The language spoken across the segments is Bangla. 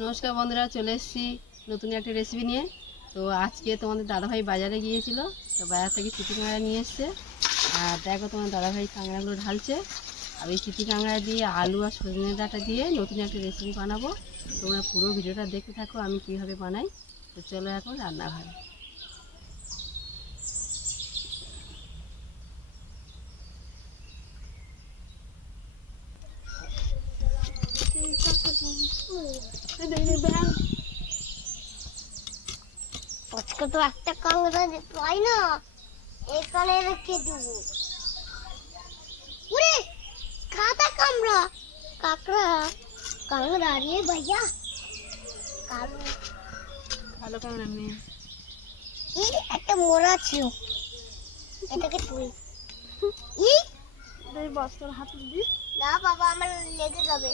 নমস্কার বন্ধুরা, চলে এসেছি নতুন একটা রেসিপি নিয়ে। তো আজকে তোমাদের দাদাভাই বাজারে গিয়েছিল, তো বাজার থেকে চিটি কাঁকড়া নিয়ে এসছে। আর দেখো তোমার দাদাভাই কাঁকড়াগুলো ঢালছে। আর ওই চিটি কাঁকড়া দিয়ে আলু আর সজনে ডাঁটা দিয়ে নতুন একটা রেসিপি বানাবো। তোমরা পুরো ভিডিওটা দেখতে থাকো, আমি কীভাবে বানাই। তো চলো এখন রান্নাঘরে। তো একটা কাঁকড়া পাই না? এখানে রেখে দেবো। উরে খাতা কামড়া। কাকড়া কাঁকড়া রে ভাইয়া। কালো ভালো কাঁকড়া মেয়ে এই একটা মোড়া ছিল। এটাকে তুই। ই বস্তার হাত দিস না বাবা আমার লেগে যাবে।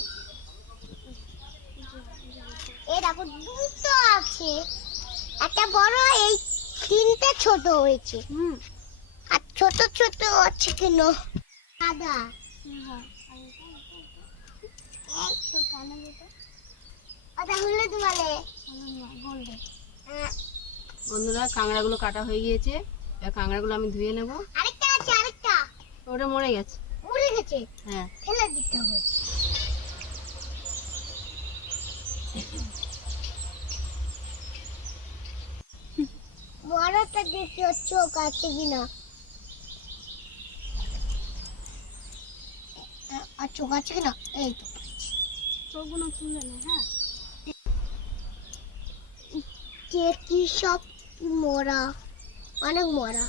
এই দেখো দুটো আছে। একটা বড় এই তিনটে ছোট হয়েছে। হুম। আর ছোট ছোট আছে কেন? সাদা। বন্ধুরা কাঁকড়াগুলো কাটা হয়ে গিয়েছে। এবার কাঁকড়াগুলো আমি ধুয়ে নেব। আরেকটা আছে আরেকটা। ওটা মরে গেছে। উড়ে গেছে। হ্যাঁ। ফেলে দিতে হবে। বড়টা দেখি ওর চোখ আছে কিনা? আর চোখ আছে কিনা? এই তো। চোখগুলো খুললে না হ্যাঁ। কে কি সব মরা? অনেক মরা।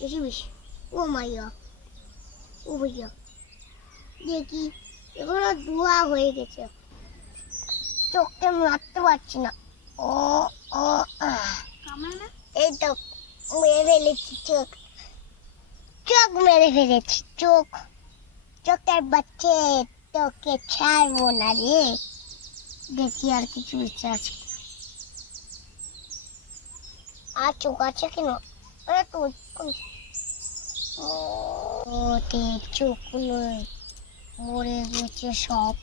বেশি বেশি। ও মাইয়া ও ভাইয়া দেখি এগুলো ধোয়া হয়ে গেছে। চোখকে মারতে পারছি না। ও ও আহ। এই মেরে ফেলেছি চোখ। চোখ মেরে ফেলেছি, চোখ। চোখের বাচ্চে তোকে না রে। দেখি আর কিছু ইচ্ছা আছে আর চোখ আছে কেন? আরে তো ওতে চোখ নয়, মরে গেছে সব।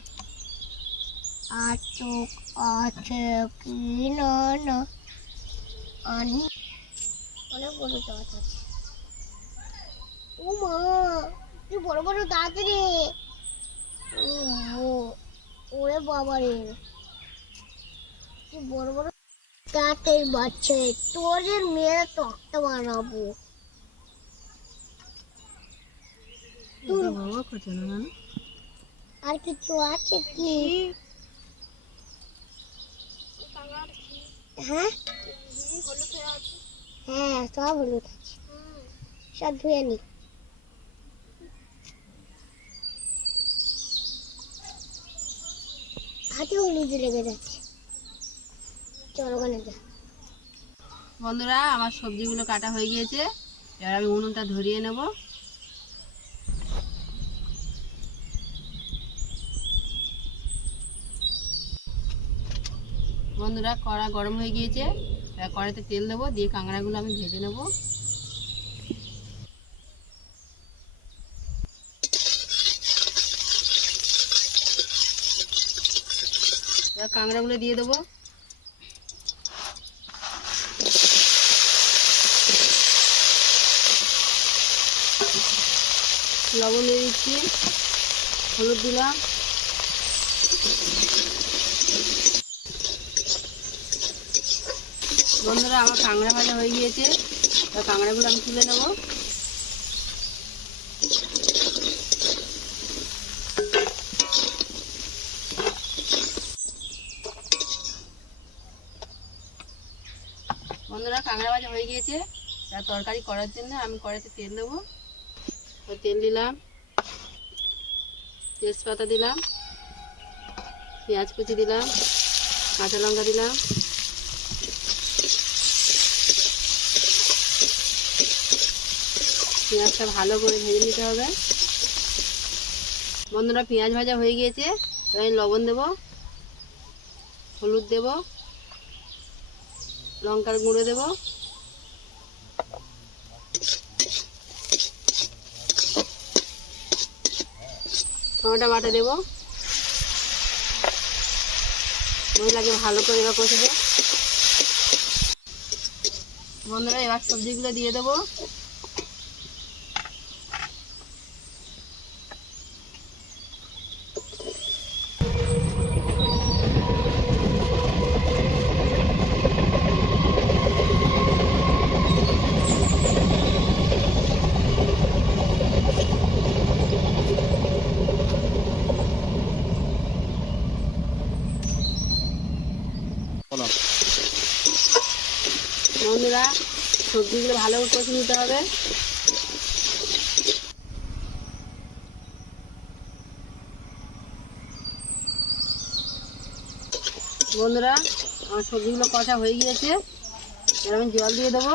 আর চোখ আছে কি না? অনেক বড় দাঁত আছে। ও মা কি বড় বড় দাঁত রে। ও ওরে বাবা রে কি বড় বড় দাঁতের বাচ্চা তোদের মেয়েরা তক্তা বানাবো। আর কিছু আছে কি? হ্যাঁ? হ্যাঁ সব হলুদ আছে। সব ধুয়ে নি। হাতে হলুদ লেগে যাচ্ছে। চলো ওখানে যা। বন্ধুরা, আমার সবজিগুলো কাটা হয়ে গিয়েছে। এবার আমি উনুনটা ধরিয়ে নেব। বন্ধুরা, কড়া গরম হয়ে গিয়েছে। কড়াইতে তেল দেবো, দিয়ে কাঁকড়াগুলো আমি ভেজে নেব। কাঁকড়াগুলো দিয়ে দেবো। লবণ দিয়ে দিচ্ছি, হলুদ দিলাম। বন্ধুরা, আমার কাঁকড়া ভাজা হয়ে গিয়েছে। এবার কাঁকড়াগুলো আমি তুলে নেব। বন্ধুরা, কাঁকড়া ভাজা হয়ে গিয়েছে। এবার তরকারি করার জন্য আমি কড়াইতে তেল দেবো। তো তেল দিলাম, তেজপাতা দিলাম, পেঁয়াজ কুচি দিলাম, কাঁচা লঙ্কা দিলাম। পেঁয়াজটা ভালো করে ভেজে নিতে হবে। বন্ধুরা, পেঁয়াজ ভাজা হয়ে গিয়েছে। এবার আমি লবণ দেব, হলুদ দেব, লঙ্কার গুঁড়ো দেব। টমেটো বাটা দেবো। মহিলাকে ভালো করে এবার কষে দে বন্ধুরা, এবার সবজিগুলো দিয়ে দেবো। বন্ধুরা আমার সবজিগুলো কষা হয়ে গিয়েছে। এবার আমি জল দিয়ে দেবো।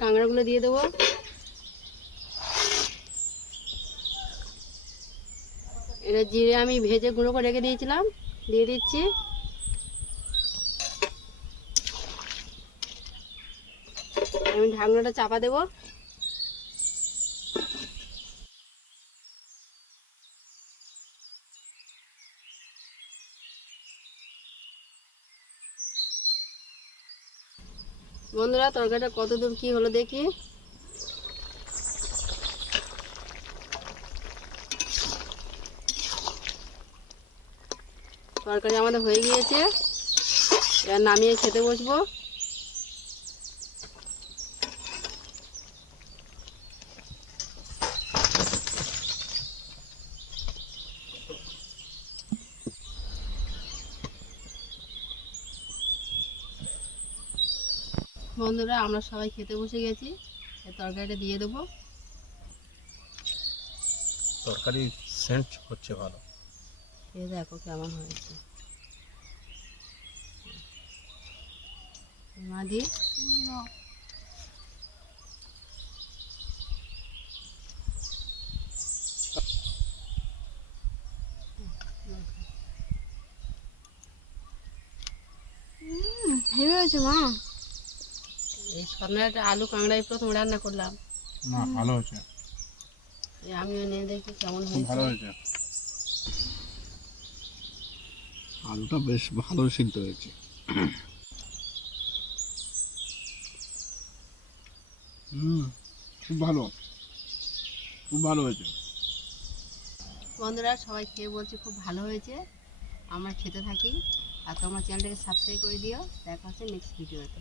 কাঁকড়াগুলো দিয়ে দেবো। এটা জিরে আমি ভেজে গুঁড়ো করে রেখে দিয়েছিলাম। দিয়ে দিচ্ছি। আমি ঢাকনাটা চাপা দেবো। বন্ধুরা, তরকারিটা কত দূর কি হলো দেখি। তরকারি আমাদের হয়ে গিয়েছে। এবার নামিয়ে খেতে বসবো। বন্ধুরা আমরা সবাই খেতে বসে গেছি। এই তরকারিটা দিয়ে দেবো। তরকারি সেন্ট হচ্ছে ভালো। খেয়ে দেখো কেমন হয়েছে। মাদি? হেভি হয়েছে মা। এই সন্ধ্যায় আলু কাঁকড়াই প্রথম রান্না করলাম। না ভালো হয়েছে। আমিও নিয়ে দেখি কেমন ভালো হয়েছে। আলুটা বেশ ভালো সিদ্ধ হয়েছে। হুম খুব ভালো। খুব ভালো হয়েছে। বন্ধুরা সবাই খেয়ে বলছে খুব ভালো হয়েছে। আমরা খেতে থাকি। আর তোমার চ্যানেলটাকে সাবস্ক্রাইব করে দিও। দেখা হচ্ছে নেক্সট ভিডিওতে